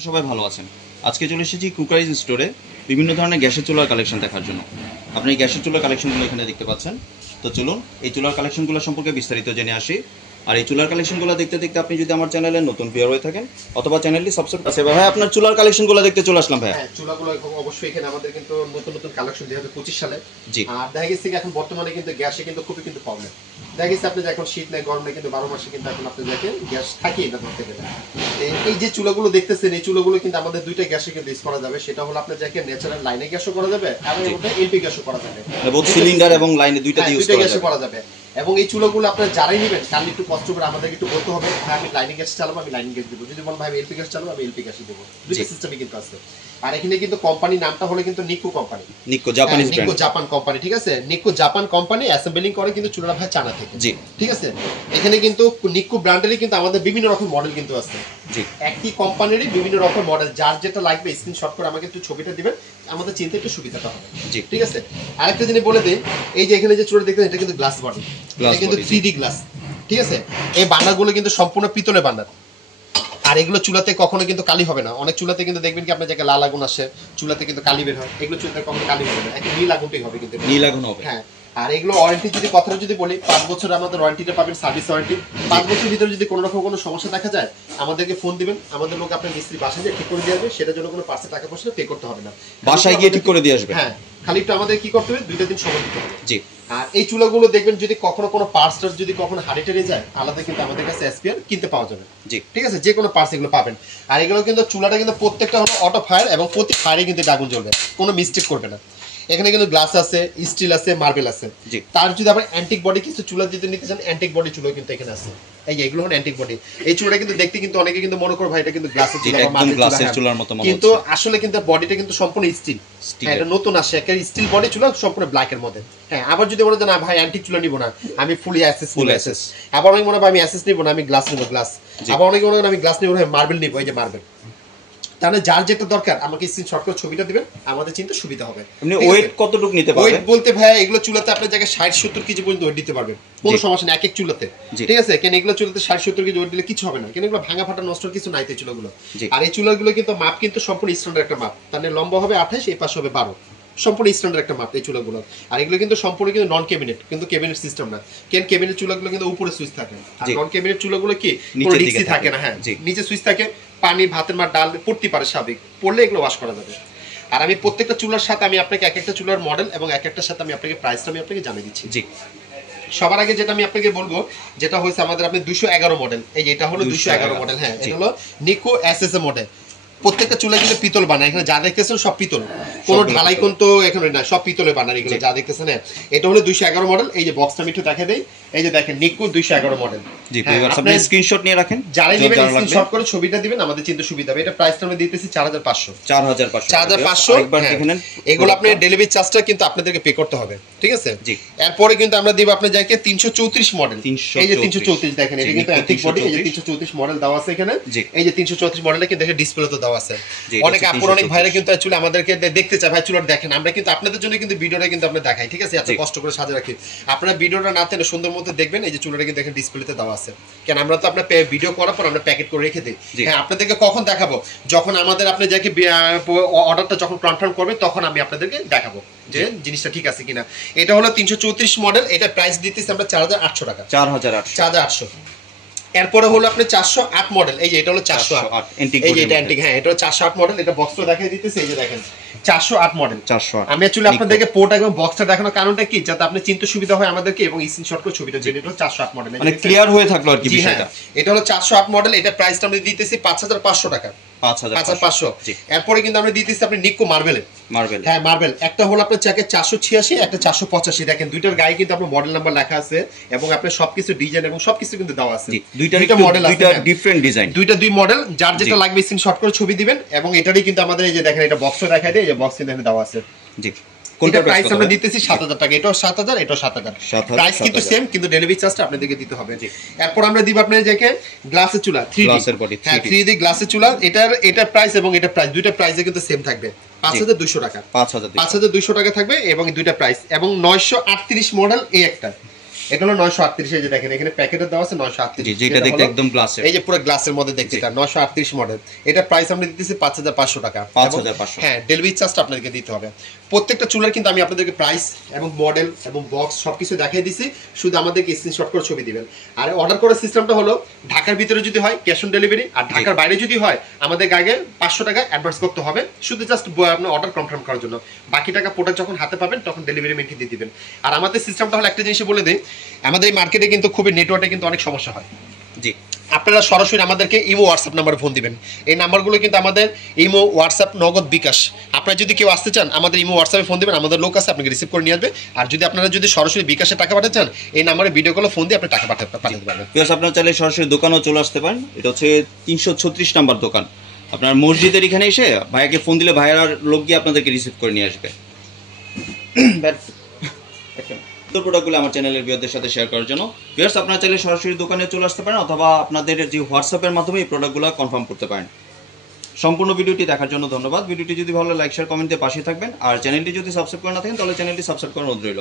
সবাই ভালো আছেন। আজকে চলে এসেছি কুকারিজ স্টোরে বিভিন্ন ধরনের গ্যাসের চুলার কালেকশন দেখার জন্য। আপনি এই গ্যাসের চুলার কালেকশনগুলো এখানে দেখতে পাচ্ছেন। তো চলুন এই চুলার কালেকশনগুলো সম্পর্কে বিস্তারিত জেনে আসি। আর এই চুলার কালেকশনগুলো দেখতে দেখতে আপনি যদি আমার চ্যানেলে নতুন ভিউয়ার হয়ে থাকেন অথবা চ্যানেলটি সাবস্ক্রাইব আছে ভাই, আপনার চুলার কালেকশনগুলো দেখতে চলে আসলাম ভাই। হ্যাঁ, চুলাগুলো অবশ্যই এখানে আমাদের কিন্তু নতুন নতুন কালেকশন 2025 সালে। জি। আর দেখা গেছে এখন বর্তমানে কিন্তু গ্যাসে কিন্তু খুবই কিন্তু প্রবলেম। দেখা গেছে আপনি এখন শীত নেই গরম নেই কিন্তু 12 মাসে কিন্তু এখন আপনি দেখেন গ্যাস থাকেই না ধরতে গেলে। এই যে চুলাগুলো দেখতেছেন এই চুলাগুলো কিন্তু আমাদের দুইটা গ্যাসে কিন্তু ইউজ করা যাবে। সেটা হলো আপনি দেখেন ন্যাচারাল লাইনে গ্যাসও করা যাবে এবং এলপি গ্যাসও করা যাবে। বহুত সিলিন্ডার এবং লাইনে দুইটা দিয়ে ইউজ করা যাবে। এবং এই চুলাগুলো আপনারা যারাই নেবেন কাল একটু কষ্ট করে আমাদেরকে একটু বলতে হবে ভাই আমি লাইনিং গ্যাস চালাবো, আমি লাইনিং গ্যাস দেবো। যদি বলেন ভাই এলপি গ্যাস চালাবো, আমি এলপি গ্যাসই দেবো। দুটো সিস্টেমই কিন্তু আছে। আর এখানে কিন্তু কোম্পানি নামটা হলো কিন্তু Nikko company, Nikko Japanese brand, Nikko Japan company. ঠিক আছে, নিকো জাপান কোম্পানি অ্যাসেম্বলিং করে কিন্তু চুলাটা ভাই চায়না থেকে। জি ঠিক আছে, এখানে কিন্তু নিকো ব্র্যান্ডেরই কিন্তু আমাদের বিভিন্ন রকম মডেল কিন্তু আছে। জি, একই কোম্পানিরই বিভিন্ন রকম মডেল, যার যেটা লাগবে স্ক্রিনশট করে আমাকে একটু ছবিটা দিবেন, আমাদের চিন্তা একটু সুবিধাটা হবে। জি ঠিক আছে। আরেকটা জিনিস বলে দিন, এই যে এখানে যে চুলা দেখতেছেন এটা কিন্তু গ্লাস বডি, এটা কিন্তু 3D গ্লাস। ঠিক আছে, এই বান্ডারগুলো কিন্তু সম্পূর্ণ পিতলের বান্ডার। আর এগুলো চুলাতে কখনো কিন্তু কালি হবে না। অনেক চুলাতে কিন্তু দেখবেন কি আপনার জায়গায় লাল আগুন আসে, চুলাতে কিন্তু কালি বের হয়। এগুলো চুলাতে কখনো কালি হবে না, একটা নীল আগুনটাই হবে কিন্তু, নীল আগুন হবে। হ্যাঁ। আর এগুলো ওয়ারেন্টি যদি কথাটা যদি বলি 5 বছর আমাদের ওয়ারেন্টিটা পাবেন, সার্ভিস ওয়ারেন্টি। 5 বছরের ভিতরে যদি কোনো রকম কোনো সমস্যা দেখা যায় আমাদেরকে ফোন দিবেন, আমাদের লোক আপনার মিস্ত্রি বাসায় গিয়ে ঠিক করে দিয়ে আসবে। সেটার জন্য কোনো পার্সে টাকা পয়সা পে করতে হবে না, বাসায় গিয়ে ঠিক করে দিয়ে আসবে। হ্যাঁ, খালি একটু আমাদের কি করতে হবে, 2 দিন সময় দিতে হবে। জি। আর এই চুলাগুলো দেখবেন যদি কখনো কোনো পার্টসটার যদি কখনো হারিয়ে টেরে যায় আলাদা কিন্তু আমাদের কাছে এসপিআর কিনতে পাওয়া যাবে। জি, ঠিক আছে, যে কোনো পার্টস এগুলো পাবেন। আর এগুলো কিন্তু চুলাটা কিন্তু প্রত্যেকটা হলো অটো ফায়ার এবং প্রতি ফায়ারে কিন্তু আগুন জ্বলবে, কোনো মিস্টেক করবে না। এখানে কিন্তু গ্লাস আছে, স্টিল আছে, মার্বেল আছে। তার যদি আবার অ্যান্টিক বডি কিছু চুলা যদি নিতে চান, অ্যান্টিক বডি চুলা কিন্তু এখানে আছে। এই যে এগুলো হলো অ্যান্টিক বডি। এই চুলাটা কিন্তু দেখতে কিন্তু অনেকে কিন্তু মনে করে ভাই এটা কিন্তু গ্লাসের চুলা বা মার্বেল চুলার মতো, কিন্তু আসলে কিন্তু বডিটা কিন্তু সম্পূর্ণ স্টিল। এটা নতুন আসে একটা স্টিল বডি চুলা, সম্পূর্ণ ব্ল্যাক এর মধ্যে। হ্যাঁ, আবার যদি বলে যে না ভাই অ্যান্টিক চুলা নিব না, আমি ফুল এসএস, আবার অনেকে মনে হয় আমি এসএস নিব না, আমি গ্লাস নিব গ্লাস, আবার অনেকে মনে হয় আমি গ্লাস নিব না, মার্বেল নিব। এই যে মার্বেল, তাহলে যার যেটা দরকার আমাকে স্ক্রিনশট করে ছবিটা দিবেন, আমাদের চিন্তা সুবিধা হবে। আপনি ওয়েট কতটুকু নিতে পারবেন? ওয়েট বলতে ভাই এগুলো চুলাতে আপনার জায়গায় 60-70 কেজি পর্যন্ত ওয়েট দিতে পারবেন, কোনো সমস্যা নেই এক এক চুলাতে। ঠিক আছে, কেন এগুলো চুলাতে 60-70 কেজি ওয়েট দিলে কিছু হবে না, কেন এগুলো ভাঙা ফাটা নষ্ট কিছু নাই তো চুলাগুলো। আর এই চুলাগুলো কিন্তু মাপ কিন্তু সম্পূর্ণ স্ট্যান্ডার্ড একটা মাপ, তাহলে লম্বা হবে 28, এই পাশে হবে 12, সম্পূর্ণ স্ট্যান্ডার্ড একটা মাপ এই চুলাগুলো। আর এগুলো কিন্তু সম্পূর্ণ কিন্তু নন ক্যাবিনেট, কিন্তু ক্যাবিনেট সিস্টেম না। কেন ক্যাবিনেট চুলাগুলো কিন্তু উপরে সুইচ থাকে, আর নন ক্যাবিনেট চুলাগুলো কি পুরো ডিক্সি থাকে না। হ্যাঁ, নিচে সুইচ থাকে, পানি ভাতের মার ডাল পড়তে পারে, স্বাভাবিক পড়লে এগুলো ওয়াশ করা যাবে। আর আমি প্রত্যেকটা চুলার সাথে আমি আপনাকে এক একটা চুলার মডেল এবং এক একটার সাথে আমি আপনাকে প্রাইসটা আমি আপনাকে জানিয়ে দিচ্ছি। জি, সবার আগে যেটা আমি আপনাকে বলবো, যেটা হচ্ছে আমাদের আপনি 211 মডেল। এই যে এটা হলো 211 মডেল। হ্যাঁ, এটা হলো নিকো এসএস মডেল। প্রত্যেকটা চুলা কিন্তু পিতল বানায়, এখানে যা দেখতেছেন সব পিতল, কোনো ঢালাই কোন তো এখানে না, সব পিতলের বানার এগুলো যা দেখতেছেন। হ্যাঁ, এটা হলো 211 মডেল। এই যে বক্সটা আমি একটু দেখে দেই, এই যে দেখেন নিকো 211 মডেল। জি, আপনি স্ক্রিনশট নিয়ে রাখেন, যারা নেবেন স্ক্রিনশট করে ছবিটা দিবেন, আমাদের চিন্তা সুবিধা হবে। এটা প্রাইসটা আমরা দিতেছি 4500। 4500 একবার দেখেন। এগুলো আপনি ডেলিভারি চার্জটা কিন্তু আপনাদেরকে পে করতে হবে। ঠিক আছে, জি। এরপরে কিন্তু আমরা দিব আপনাদের যাকে 334 মডেল। এই যে 334 দেখেন, এটা কিন্তু অ্যান্টিক বডি। এই যে 334 মডেল দাও আছে এখানে। এই যে 334 মডেলটা কিন্তু দেখেন ডিসপ্লে তো দাও আছে। অনেক অনেক ভাইরা কিন্তু চুলা আমাদেরকে দেখতে চায়, ভাই চুলাটা দেখেন। আমরা কিন্তু আপনাদের জন্য কিন্তু ভিডিওটা কিন্তু আমরা দেখাই। ঠিক আছে, এত কষ্ট করে সাজিয়ে রাখি, আপনারা ভিডিওটা না তেলে সুন্দর মতো দেখবেন। এই যে চুলাটা কিন্তু দেখেন ডিসপ্লেতে দেওয়া আছে। কেন আমরা তো আপনার ভিডিও করার পর আমরা প্যাকেট করে রেখে দিই। হ্যাঁ, আপনাদেরকে কখন দেখাবো, যখন আমাদের আপনি যাকে অর্ডারটা যখন কনফার্ম করবে তখন আমি আপনাদেরকে দেখাবো যে জিনিসটা ঠিক আছে কিনা। এটা হলো 334 মডেল। এটা প্রাইস দিতেছি আমরা 4800 টাকা। 4800। এরপরে হলো আপনি 408 মডেল। এই যে এটা হলো 408, এই যে এটা অ্যান্টিক। হ্যাঁ, এটা হলো 408 মডেল। এটা বক্সটা দেখাই দিতেছে, এই যে দেখেন 408 মডেল। 408 আমি অ্যাকচুয়ালি আপনাদেরকে পোর্ট এবং বক্সটা দেখানোর কারণটা কি, যাতে আপনি চিন্তা সুবিধা হয় আমাদেরকে এবং স্ক্রিনশট করে ছবিটা জেনে এটা 408 মডেল, মানে ক্লিয়ার হয়ে থাকলো আর কি বিষয়টা। এটা হলো 408 মডেল। এটা প্রাইসটা আমরা দিতেছি 5500 টাকা। 5500। এরপরে কিন্তু আমরা দিতেছি আপনি নিকো মার্বেল। হ্যাঁ, মার্বেল। একটা হলো আপনার চাকে 486, একটা 485। দেখেন দুইটার গায়ে কিন্তু আপনার মডেল নাম্বার লেখা আছে এবং আপনার সবকিছু ডিজাইন এবং সবকিছু কিন্তু দেওয়া আছে। দুইটা মডেল আছে, দুইটা ডিফারেন্ট ডিজাইন, দুই মডেল। যার যেটা লাগবে স্ক্রিনশট করে ছবি দিবেন এবং এটারই কিন্তু আমাদের এই যে দেখেন এটা বক্সও দেখাই দেয়, এই যে বক্স এখানে দেওয়া আছে। জি, কোনটা প্রাইস আমরা দিতেছি 7000 টাকা। এটাও 7000, এটাও 7000। প্রাইস কিন্তু সেম, কিন্তু ডেলিভারি চার্জটা আপনাদেরকে দিতে হবে। এরপর আমরা দিব আপনাদের যাকে গ্লাসের চুলা, 3D গ্লাসের বডি। হ্যাঁ, 3D গ্লাসের চুলা। এটা প্রাইস এবং এটা প্রাইস দুইটা প্রাইসে কিন্তু সেম থাকবে, 5200 টাকা। 5200 টাকা থাকবে এবং দুইটা প্রাইস। এবং 938 মডেল এই একটা, এটা হলো 938, এই যে দেখেন এখানে প্যাকেটে দেওয়া আছে 938। জি, যেটা দেখতে একদম গ্লাসের, এই যে পুরো গ্লাসের মধ্যে দেখতে, এটা 938 মডেল। এটা প্রাইস আমরা দিতেছি 5500 টাকা। 5500। হ্যাঁ, ডেলিভারি চার্জটা আপনাদেরকে দিতে হবে। প্রত্যেকটা চুলার কিন্তু আমি আপনাদেরকে প্রাইস এবং মডেল এবং বক্স সবকিছু দেখাই দিছি, শুধু আমাদেরকে স্ক্রিনশট করে ছবি দিবেন। আর অর্ডার করার সিস্টেমটা হলো ঢাকার ভিতরে যদি হয় ক্যাশ অন ডেলিভারি, আর ঢাকার বাইরে যদি হয় আমাদের আগে 500 টাকা অ্যাডভান্স করতে হবে, শুধু জাস্ট আপনার অর্ডার কনফার্ম করার জন্য। বাকি টাকা প্রোডাক্ট যখন হাতে পাবেন তখন ডেলিভারি ম্যানকে দিয়ে দিবেন। আর আমাদের সিস্টেমটা হলো একটা জিনিস বলে দিই, আমাদের এই মার্কেটে কিন্তু খুবই নেটওয়ার্কে কিন্তু অনেক সমস্যা হয়। জি, আপনারা সরাসরি আমাদেরকে ইমো হোয়াটসঅ্যাপ নাম্বারে ফোন দিবেন। এই নাম্বারগুলো কিন্তু আমাদের ইমো, হোয়াটসঅ্যাপ, নগদ, বিকাশ। আপনারা যদি কেউ আসতে চান আমাদের ইমো হোয়াটসঅ্যাপে ফোন দিবেন, আমাদের লোক আছে আপনাকে রিসিভ করে নিয়ে আসবে। আর যদি আপনারা যদি সরাসরি বিকাশে টাকা পাঠাতে চান এই নাম্বারে ভিডিও কলে ফোন দিয়ে আপনি টাকা পাঠাতে পারবেন। প্লাস আপনারা চাইলে সরাসরি দোকানেও চলে আসতে পারেন। এটা হচ্ছে 336 নাম্বার দোকান। আপনার মসজিদের এখানে এসে ভাইয়াকে ফোন দিলে ভাইয়ার লোক গিয়ে আপনাদেরকে রিসিভ করে নিয়ে আসবে। প্রোডাক্টগুলো আমার চ্যানেলের ভিউয়ারদের সাথে শেয়ার করার জন্য। ভিউয়ার্স, আপনারা চাইলে সরাসরি দোকানে চলে আসতে পারেন অথবা আপনাদের যে হোয়াটসঅ্যাপের মাধ্যমে এই প্রোডাক্টগুলো কনফার্ম করতে পারেন। সম্পূর্ণ ভিডিওটি দেখার জন্য ধন্যবাদ। ভিডিওটি যদি ভালো লাইক শেয়ার কমেন্টে পাশে থাকবেন। আর চ্যানেলটি যদি সাবস্ক্রাইব করে না থাকেন তাহলে চ্যানেলটি সাবস্ক্রাইব করার অনুরোধ রইল।